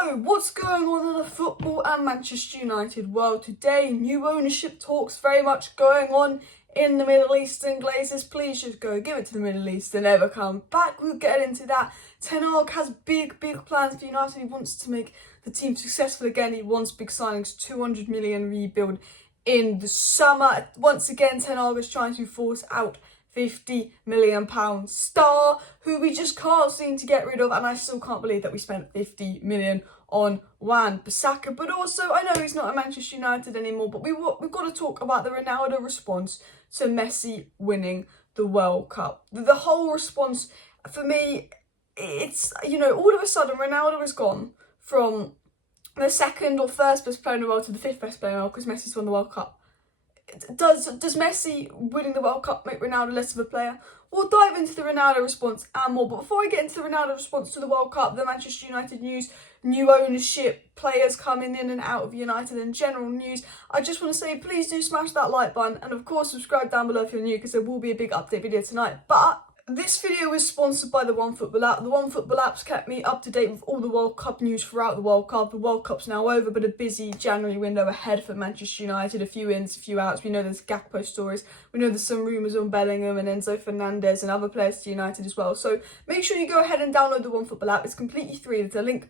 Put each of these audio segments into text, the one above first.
So, what's going on in the football and Manchester United world today? New ownership talks very much going on in the Middle Eastern Glazers. Please just go give it to the Middle East and never come back. We'll get into that. Ten Hag has big plans for United. He wants to make the team successful again. He wants big signings, 200 million rebuild in the summer. Once again, Ten Hag is trying to force out £50 million star who we just can't seem to get rid of, and I still can't believe that we spent 50 million on Wan-Bissaka. But also, I know he's not at Manchester United anymore, but we've got to talk about the Ronaldo response to Messi winning the World Cup. The whole response, for me, it's, all of a sudden Ronaldo has gone from the second or first best player in the world to the fifth best player in the world because Messi's won the World Cup. Does Messi winning the World Cup make Ronaldo less of a player? We'll dive into the Ronaldo response and more. But before I get into the Ronaldo response to the World Cup, the Manchester United news, new ownership, players coming in and out of United and general news, I just want to say please do smash that like button and of course subscribe down below if you're new because there will be a big update video tonight. But this video is sponsored by the OneFootball app. The OneFootball app's kept me up to date with all the World Cup news throughout the World Cup. The World Cup's now over, but a busy January window ahead for Manchester United. A few ins, a few outs. We know there's Gakpo stories. We know there's some rumours on Bellingham and Enzo Fernandez and other players to United as well. So make sure you go ahead and download the OneFootball app. It's completely free. There's a link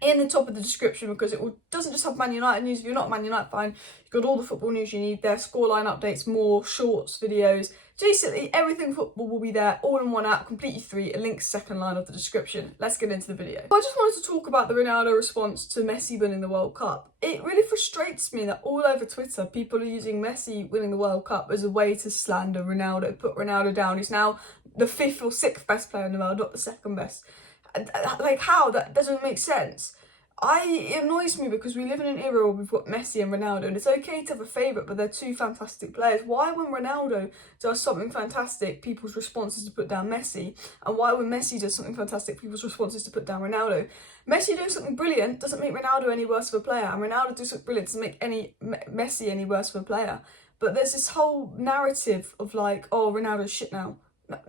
in the top of the description because it doesn't just have Man United news. If you're not a Man United fan, you've got all the football news you need there, scoreline updates, more shorts, videos. Basically, everything football will be there, all in one app, completely free. A link's second line of the description. Let's get into the video. I just wanted to talk about the Ronaldo response to Messi winning the World Cup. It really frustrates me that all over Twitter, people are using Messi winning the World Cup as a way to slander Ronaldo, put Ronaldo down. He's now the fifth or sixth best player in the world, not the second best. Like, how? That doesn't make sense. It annoys me because we live in an era where we've got Messi and Ronaldo, and it's okay to have a favourite, but they're two fantastic players. Why, when Ronaldo does something fantastic, people's response is to put down Messi? And why, when Messi does something fantastic, people's response is to put down Ronaldo? Messi doing something brilliant doesn't make Ronaldo any worse of a player, and Ronaldo doing something brilliant doesn't make Messi any worse of a player. But there's this whole narrative of like, oh, Ronaldo's shit now.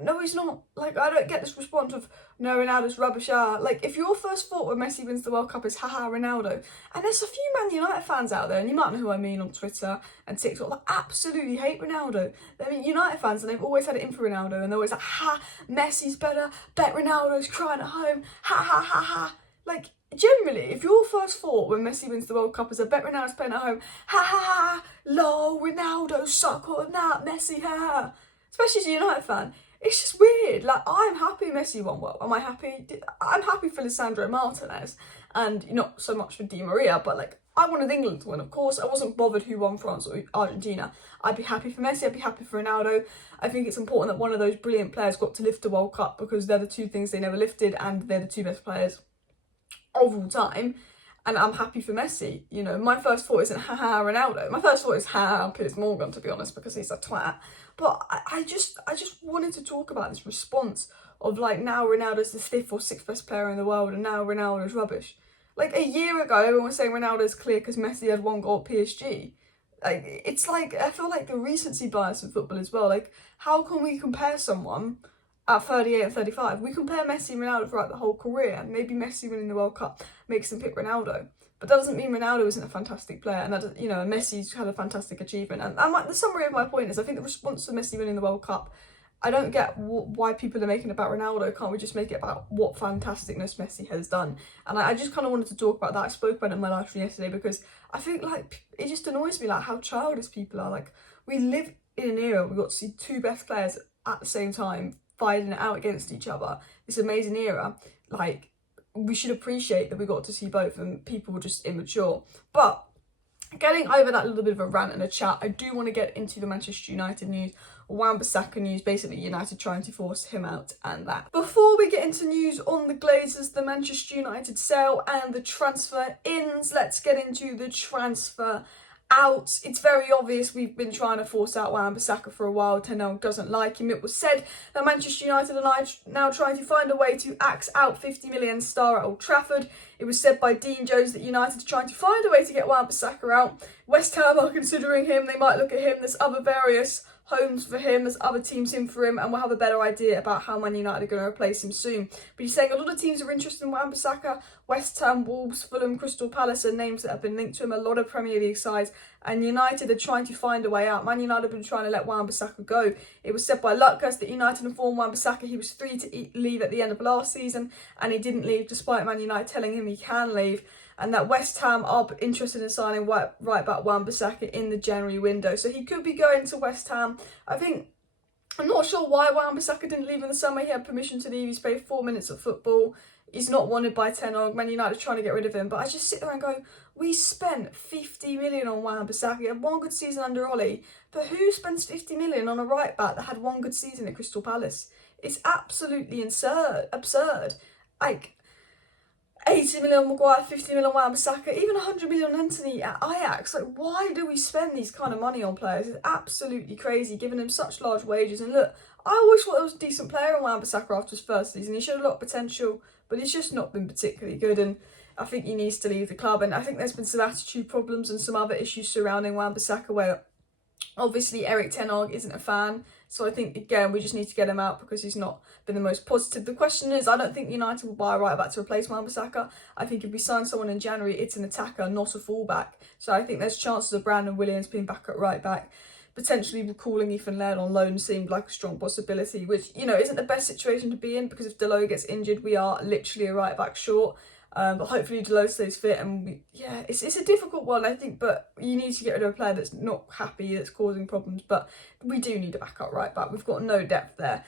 No, he's not. Like, I don't get this response of, no, Ronaldo's rubbish. Like, if your first thought when Messi wins the World Cup is, haha, Ronaldo, and there's a few Man United fans out there, and you might know who I mean on Twitter and TikTok, that absolutely hate Ronaldo. I mean, United fans, and they've always had it in for Ronaldo, and they're always like, ha, Messi's better, bet Ronaldo's crying at home, ha, ha, ha, ha. Like, generally, if your first thought when Messi wins the World Cup is, I bet Ronaldo's playing at home, ha, ha, ha, lol, Ronaldo, suck on that, Messi, ha, ha. Especially as a United fan. It's just weird. Like, I'm happy Messi won well. Am I happy? I'm happy for Lisandro Martinez and not so much for Di Maria, but like, I wanted England to win, of course. I wasn't bothered who won, France or Argentina. I'd be happy for Messi, I'd be happy for Ronaldo. I think it's important that one of those brilliant players got to lift the World Cup because they're the two things they never lifted and they're the two best players of all time. And I'm happy for Messi. My first thought isn't haha Ronaldo. My first thought is haha Piers Morgan, to be honest, because he's a twat. But I just wanted to talk about this response of like, now Ronaldo's the fifth or sixth best player in the world and now Ronaldo's rubbish. Like, a year ago, everyone was saying Ronaldo's clear because Messi had one goal at PSG. Like, it's like, I feel like the recency bias in football as well. Like, how can we compare someone at 38 and 35? We compare Messi and Ronaldo throughout the whole career, and maybe Messi winning the World Cup makes them pick Ronaldo. But that doesn't mean Ronaldo isn't a fantastic player, and that, Messi's had a fantastic achievement. And like, the summary of my point is, I think the response to Messi winning the World Cup, I don't get why people are making it about Ronaldo. Can't we just make it about what fantasticness Messi has done? And I just kind of wanted to talk about that. I spoke about it in my live stream yesterday because I think like it just annoys me like how childish people are. Like, we live in an era where we got to see two best players at the same time fighting it out against each other. This amazing era. Like, we should appreciate that we got to see both, and people were just immature. But getting over that little bit of a rant and a chat, I do want to get into the Manchester United news, Wan-Bissaka news, basically United trying to force him out and that. Before we get into news on the Glazers, the Manchester United sale and the transfer ins, let's get into the transfer out. It's very obvious we've been trying to force out Wan-Bissaka for a while. Ten Hag doesn't like him. It was said that Manchester United and I now trying to find a way to axe out 50 million star at Old Trafford. It was said by Dean Jones that United are trying to find a way to get Wan-Bissaka out. West Ham are considering him. They might look at him. There's other various homes for him, there's other teams in for him, and we'll have a better idea about how Man United are going to replace him soon. But he's saying a lot of teams are interested in Wan-Bissaka. West Ham, Wolves, Fulham, Crystal Palace are names that have been linked to him, a lot of Premier League sides, and United are trying to find a way out. Man United have been trying to let Wan-Bissaka go. It was said by Lucas that United informed Wan-Bissaka he was free to leave at the end of last season, and he didn't leave despite Man United telling him he can leave, and that West Ham are interested in signing right back Wan-Bissaka in the January window. So he could be going to West Ham. I'm not sure why Wan-Bissaka didn't leave in the summer. He had permission to leave. He's played 4 minutes of football. He's not wanted by Ten Hag. Man United are trying to get rid of him. But I just sit there and go, we spent 50 million on Wan-Bissaka. He had one good season under Ollie. But who spends 50 million on a right back that had one good season at Crystal Palace? It's absolutely absurd. Like, 80 million on Maguire, 50 million on Wan-Bissaka, even 100 million on Anthony at Ajax. Like, why do we spend these kind of money on players? It's absolutely crazy, giving him such large wages. And look, I always thought he was a decent player on Wan-Bissaka after his first season. He showed a lot of potential, but he's just not been particularly good. And I think he needs to leave the club. And I think there's been some attitude problems and some other issues surrounding Wan-Bissaka where obviously Erik TEN isn't a fan. So I think, again, we just need to get him out because he's not been the most positive. The question is, I don't think United will buy a right back to replace Wan-Bissaka. I think if we sign someone in January, it's an attacker, not a fullback. So I think there's chances of Brandon Williams being back at right back. Potentially recalling Ethan Laird on loan seemed like a strong possibility, which, you know, isn't the best situation to be in because if Dalot gets injured, we are literally a right back short. But hopefully Dalot stays fit, and it's a difficult one, I think, but you need to get rid of a player that's not happy, that's causing problems, but we do need a backup right back. We've got no depth there.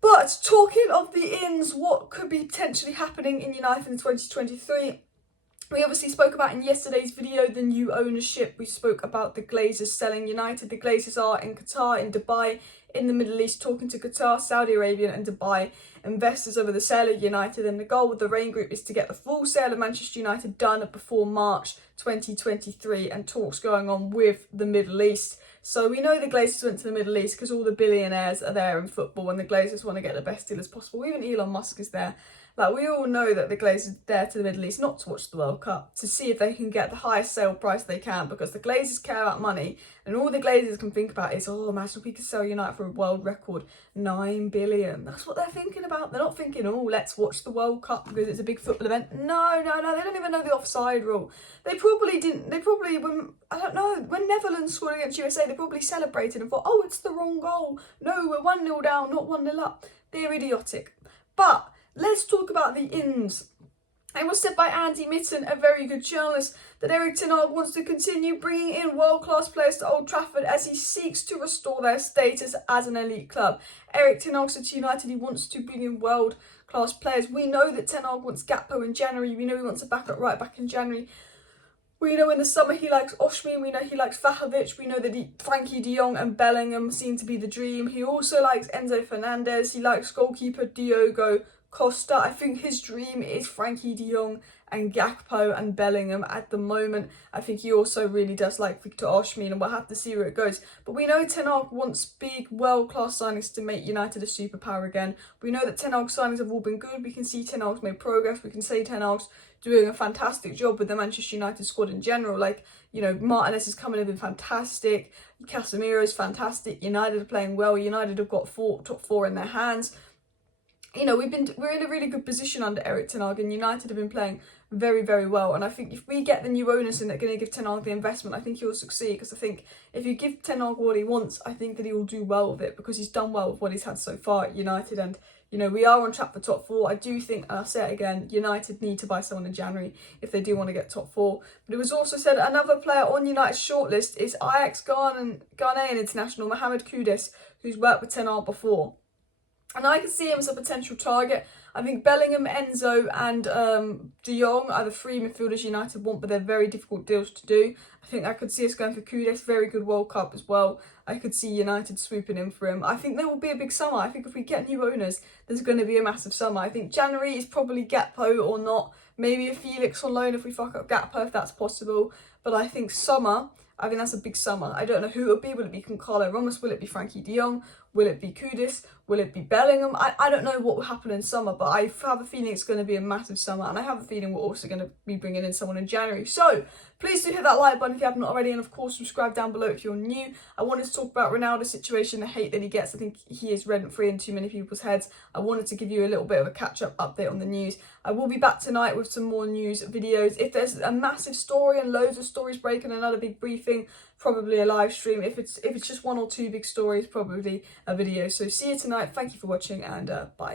But talking of the ins, what could be potentially happening in United in 2023? We obviously spoke about in yesterday's video the new ownership. We spoke about the Glazers selling United. The Glazers are in Qatar, in Dubai, in the Middle East, talking to Qatar, Saudi Arabia and Dubai investors over the sale of United. And the goal with the Rain Group is to get the full sale of Manchester United done before March 2023, and talks going on with the Middle East. So we know the Glazers went to the Middle East because all the billionaires are there in football and the Glazers want to get the best deal as possible. Even Elon Musk is there. Like, we all know that the Glazers are there to the Middle East not to watch the World Cup, to see if they can get the highest sale price they can, because the Glazers care about money, and all the Glazers can think about is, oh, imagine if we could sell United for a world record 9 billion. That's what they're thinking about. They're not thinking, oh, let's watch the World Cup because it's a big football event. No, they don't even know the offside rule. I don't know, when Netherlands scored against USA, they probably celebrated and thought, oh, it's the wrong goal. No, we're 1-0 down, not 1-0 up. They're idiotic. But let's talk about the ins. It was said by Andy Mitten, a very good journalist, that Erik TEN wants to continue bringing in world-class players to Old Trafford as he seeks to restore their status as an elite club. Erik TEN said to United he wants to bring in world-class players. We know that TEN wants Gakpo in January. We know he wants a backup right back in January. We know in the summer he likes Oshmin, we know he likes Vahovic, we know that Frankie de Jong and Bellingham seem to be the dream. He also likes Enzo Fernandez, he likes goalkeeper Diogo Costa. I think his dream is Frankie de Jong and Gakpo and Bellingham at the moment. I think he also really does like Victor Osimhen, and we'll have to see where it goes. But we know Ten Hag wants big, world-class signings to make United a superpower again. We know that Ten Hag signings have all been good. We can see Ten Hag's made progress. We can see Ten Hag's doing a fantastic job with the Manchester United squad in general. Like, you know, Martinez is coming in, been fantastic. Casemiro's fantastic. United are playing well. United have got top four in their hands. You know, we're in a really good position under Erik Ten Hag, and United have been playing very, very well. And I think if we get the new owners in that are going to give Ten Hag the investment, I think he'll succeed. Because I think if you give Ten Hag what he wants, I think that he will do well with it, because he's done well with what he's had so far at United. And, you know, we are on track for top four. I do think, and I'll say it again, United need to buy someone in January if they do want to get top four. But it was also said another player on United's shortlist is Ajax Ghanaian international Mohamed Kudus, who's worked with Ten Hag before. And I can see him as a potential target. I think Bellingham, Enzo and De Jong are the three midfielders United want, but they're very difficult deals to do. I think I could see us going for Kudus, very good World Cup as well. I could see United swooping in for him. I think there will be a big summer. I think if we get new owners, there's going to be a massive summer. I think January is probably Gakpo or not. Maybe a Felix on loan if we fuck up Gakpo, if that's possible. But I think summer, I think that's a big summer. I don't know who it will be. Will it be Carlo Ramos? Will it be Frankie de Jong? Will it be Kudus? Will it be Bellingham? I don't know what will happen in summer, but I have a feeling it's going to be a massive summer, and I have a feeling we're also going to be bringing in someone in January. So please do hit that like button if you haven't already, and of course subscribe down below if you're new. I wanted to talk about Ronaldo's situation, the hate that he gets. I think he is rent-free in too many people's heads. I wanted to give you a little bit of a catch-up update on the news. I will be back tonight with some more news videos. If there's a massive story and loads of stories breaking, another big briefing, probably a live stream. If it's just one or two big stories, probably a video. So see you tonight. Thank you for watching, and bye.